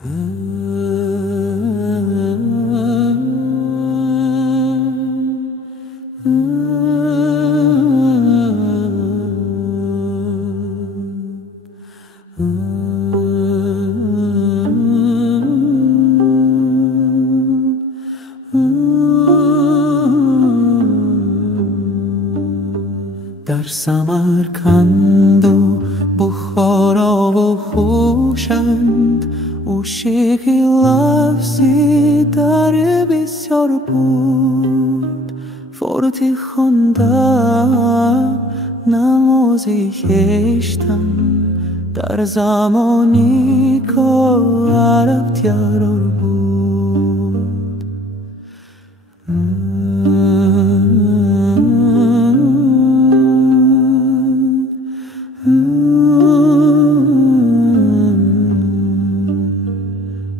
در سمرقند و بخارا و خوشند عشقی لفظی در بسیار بود. فارتی خواندم نمازی کشتم در زمانی که عرب تیار بود.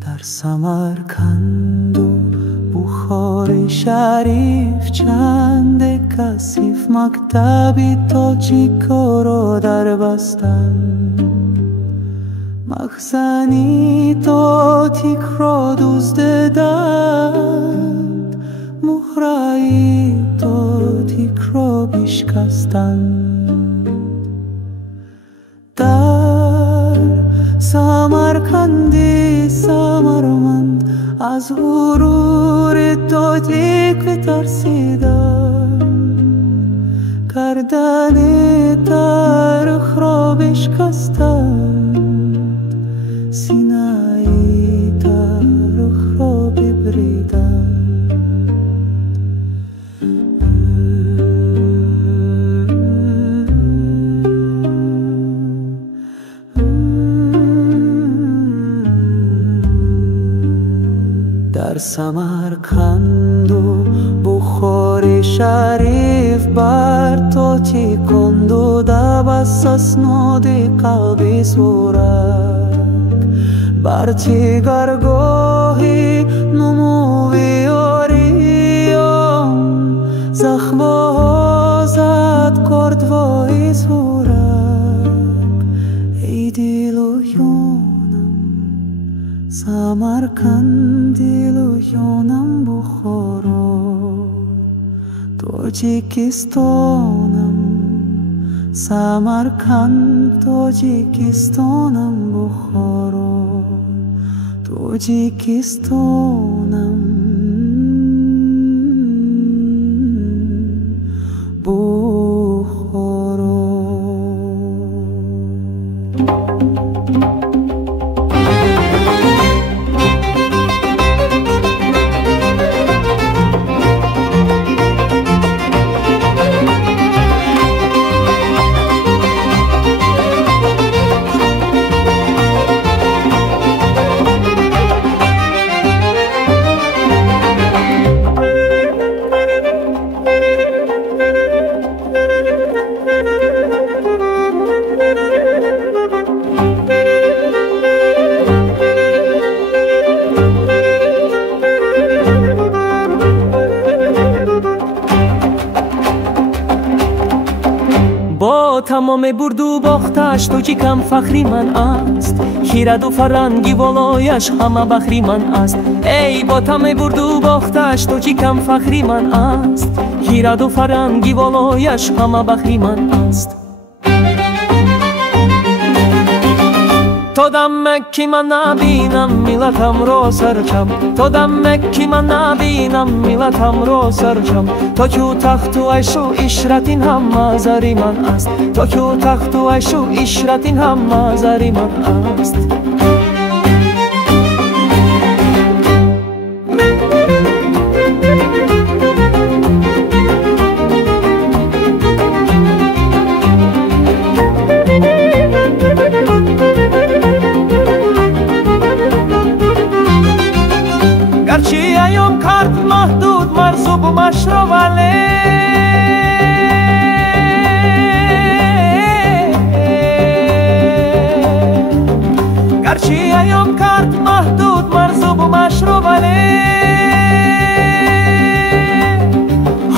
در سمرقند و بخار شریف چند کثیف مکتبی تاجیکا را در بستن، مخزنی تاتیک را دزدیدند، مهره‌ای تاتیک را بشکستند. در سمرقندی سمرمند از غرور تاتیک بترسیدم، گردن تاریخ را بشکستند، سینه تاریخ را ببریدند. در سمرقند و بخار شریف بر تاجیکان و دبست اسناد قلبی سورک، بر جگرگاهی نموی آریان زخم‌ها زد کردوای سورک. ای دل و جانم سمرقند، دل و جانم بخارا، تاجیکستانم سمرقند، تاجیکستانم بخارا، تاجیکستانم بخارا. با تمام برد و باختش تاجیکم فخری من است، خیرد و فرنگی والایش همه بخری من است. ای با تمام برد و باختش تاجیکم فخری من است، خیرد و فرنگی والایش همه بخری من است. تا دم مکی من نبینم ملتم را سرچم، تا دم مکی من نبینم ملتم را سرچم. تا که تخت و عیش و عشرت این هم مزری من است، تا که تخت و عیش و عشرت این هم مزری من است. گرچه ایام کرد محدود مرزوب و مشرو، ولی گرچه ایام کرد محدود مرزوب و مشرو، ولی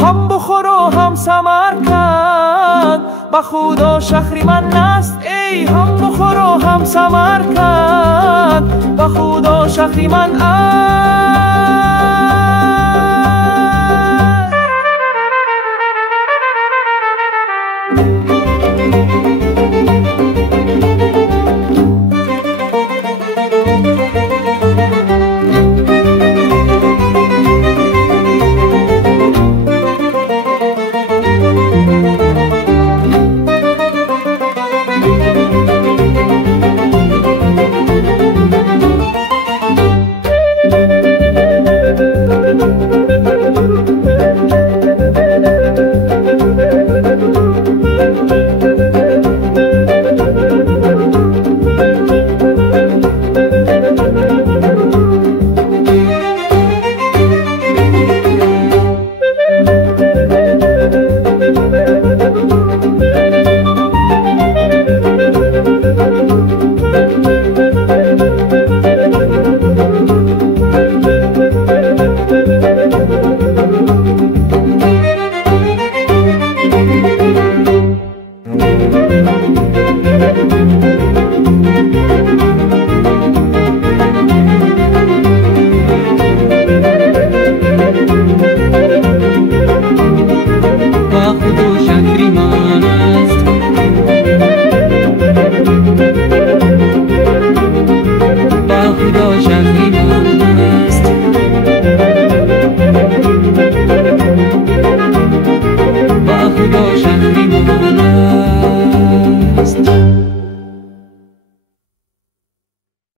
هم بخور و هم سمرقند به خدا شهری من است. ای هم بخور و هم سمرقند به خدا شهری من